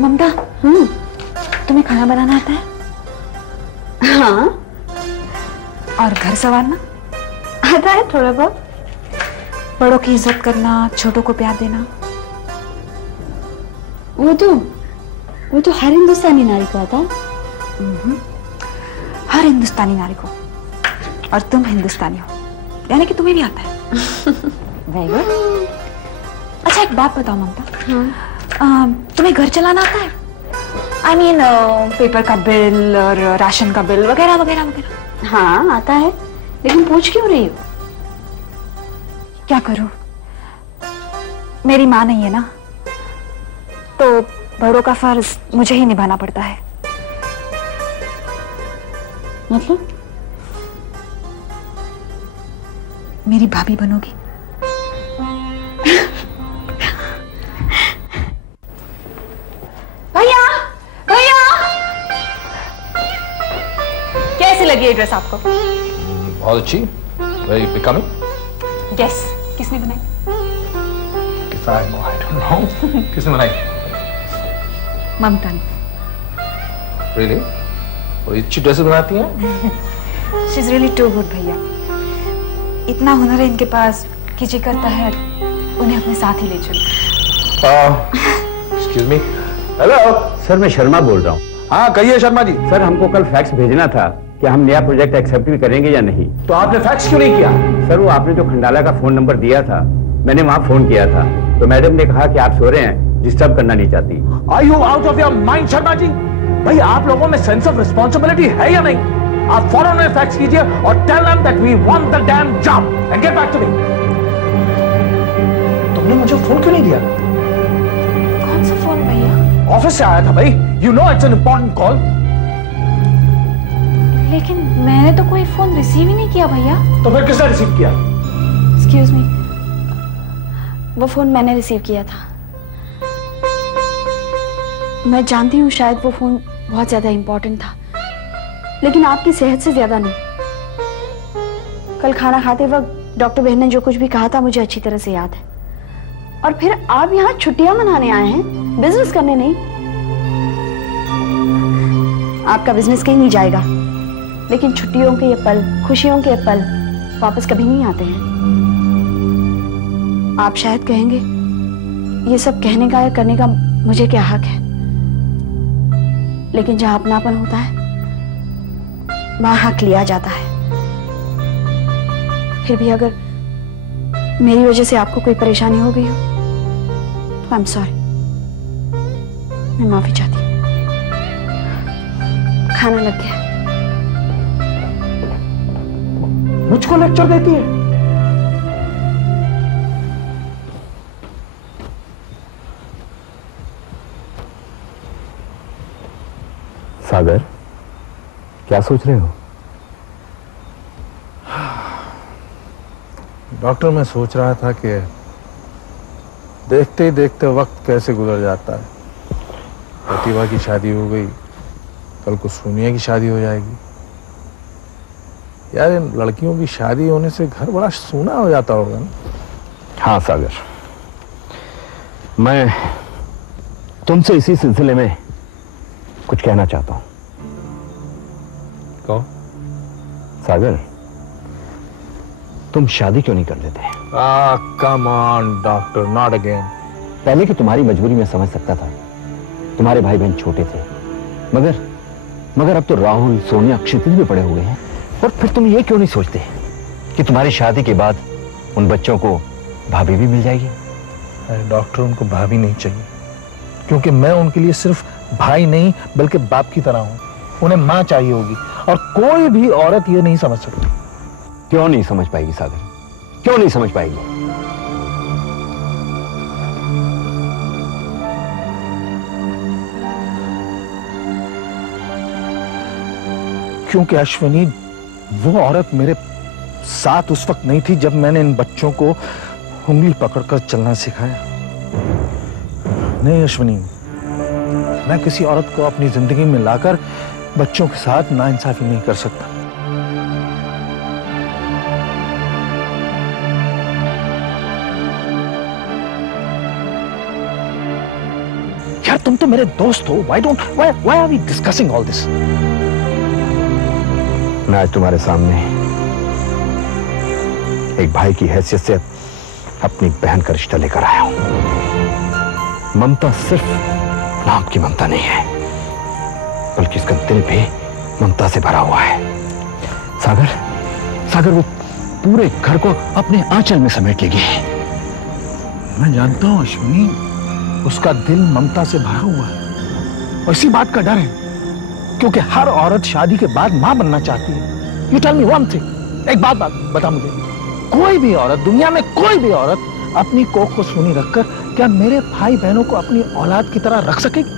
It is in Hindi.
ममता, तुम्हें खाना बनाना आता है? हाँ। और घर संवारना? आता है थोड़ा बहुत। बड़ों की इज्जत करना, छोटों को प्यार देना? वो तो हर हिंदुस्तानी नारी को आता है। हर हिंदुस्तानी नारी को। और तुम हिंदुस्तानी हो, यानी कि तुम्हें भी आता है। Very good. अच्छा एक बात बताओ ममता, तुम्हें घर चलाना आता है? I mean, पेपर का बिल और राशन का बिल वगैरह वगैरह वगैरह। हाँ आता है, लेकिन पूछ क्यों रही हो? क्या करूं, मेरी माँ नहीं है ना, तो बड़ों का फर्ज मुझे ही निभाना पड़ता है। मतलब? मेरी भाभी बनोगी? भैया भैया, कैसी लगी ये ड्रेस आपको? बहुत अच्छी, वेरी बिकमिंग। गेस किसने बनाई? I don't know. किसने बनाई? ममता ने। Really? और अच्छी ड्रेसेस बनाती हैं? She's really too good भैया। इतना हुनर है इनके पास कि जी करता है उन्हें अपने साथ ही ले चलो। Excuse me. Hello. सर मैं शर्मा बोल रहा हूँ। हाँ कहिए शर्मा जी। सर हमको कल फैक्स भेजना था कि हम नया प्रोजेक्ट एक्सेप्ट भी करेंगे या नहीं। तो आपने फैक्स क्यों नहीं किया? सर वो आपने जो खंडाला का फोन नंबर दिया था, मैंने वहाँ फोन किया था, तो मैडम ने कहा कि आप सो रहे हैं, डिस्टर्ब करना नहीं चाहती। Are you out of your mind Sharma ji? भाई आप लोगों में सेंस ऑफ रिस्पॉन्सिबिलिटी है या नहीं? आप फौरन में फैक्स कीजिए और tell them that we want the damn job and get back to me. तुमने मुझे फोन क्यों नहीं दिया? कौन सा फोन भैया? ऑफिस से आया था भाई, you know it's an important call. लेकिन मैंने तो कोई फोन रिसीव ही नहीं किया भैया। तो फिर किसने रिसीव किया? एक्सक्यूज मी, वो फोन मैंने रिसीव किया था। मैं जानती हूँ शायद वो फोन बहुत ज्यादा इंपॉर्टेंट था, लेकिन आपकी सेहत से ज्यादा नहीं। कल खाना खाते वक्त डॉक्टर बहन ने जो कुछ भी कहा था मुझे अच्छी तरह से याद है। और फिर आप यहाँ छुट्टियां मनाने आए हैं, बिजनेस करने नहीं। आपका बिजनेस कहीं नहीं जाएगा, लेकिन छुट्टियों के ये पल, खुशियों के ये पल वापस कभी नहीं आते हैं। आप शायद कहेंगे ये सब कहने का या करने का मुझे क्या हक है, लेकिन जहां अपनापन होता है वहां हक लिया जाता है। फिर भी अगर मेरी वजह से आपको कोई परेशानी हो गई हो तो आई एम सॉरी, मैं माफी चाहती हूँ। खाना लग गया। मुझको लेक्चर देती है? सागर, क्या सोच रहे हो? डॉक्टर, मैं सोच रहा था कि देखते ही देखते वक्त कैसे गुजर जाता है। प्रतिभा की शादी हो गई, कल को सोनिया की शादी हो जाएगी। यार इन लड़कियों की शादी होने से घर बड़ा सूना हो जाता होगा ना? हाँ सागर, मैं तुमसे इसी सिलसिले में कुछ कहना चाहता हूं। कहो। सागर, तुम शादी क्यों नहीं कर लेते? Come on doctor, not again. पहले की तुम्हारी मजबूरी में समझ सकता था, तुम्हारे भाई बहन छोटे थे, मगर अब तो राहुल, सोनिया, क्षितिज भी बड़े हुए हैं। और फिर तुम ये क्यों नहीं सोचते कि तुम्हारी शादी के बाद उन बच्चों को भाभी भी मिल जाएगी? अरे डॉक्टर, उनको भाभी नहीं चाहिए, क्योंकि मैं उनके लिए सिर्फ भाई नहीं बल्कि बाप की तरह हूं। उन्हें मां चाहिए होगी, और कोई भी औरत ये नहीं समझ सकती। क्यों नहीं समझ पाएगी सागर, क्यों नहीं समझ पाएगी? क्योंकि अश्विनी, वो औरत मेरे साथ उस वक्त नहीं थी जब मैंने इन बच्चों को उंगली पकड़कर चलना सिखाया। नहीं अश्विनी, मैं किसी औरत को अपनी जिंदगी में लाकर बच्चों के साथ नाइंसाफी नहीं कर सकता। तुम तो मेरे दोस्त हो. Why are we discussing all this? मैं आज तुम्हारे सामने एक भाई की हैसियत से अपनी बहन का रिश्ता लेकर आया हूं. ममता सिर्फ नाम की ममता नहीं है, बल्कि इसका दिल भी ममता से भरा हुआ है. सागर वो पूरे घर को अपने आंचल में समेट लेगी. मैं जानता हूं अश्विनी, उसका दिल ममता से भरा हुआ है और इसी बात का डर है, क्योंकि हर औरत शादी के बाद मां बनना चाहती है. You tell me one thing, एक बात बता मुझे, कोई भी औरत, दुनिया में कोई भी औरत अपनी कोख को सूनी रखकर क्या मेरे भाई बहनों को अपनी औलाद की तरह रख सकेगी?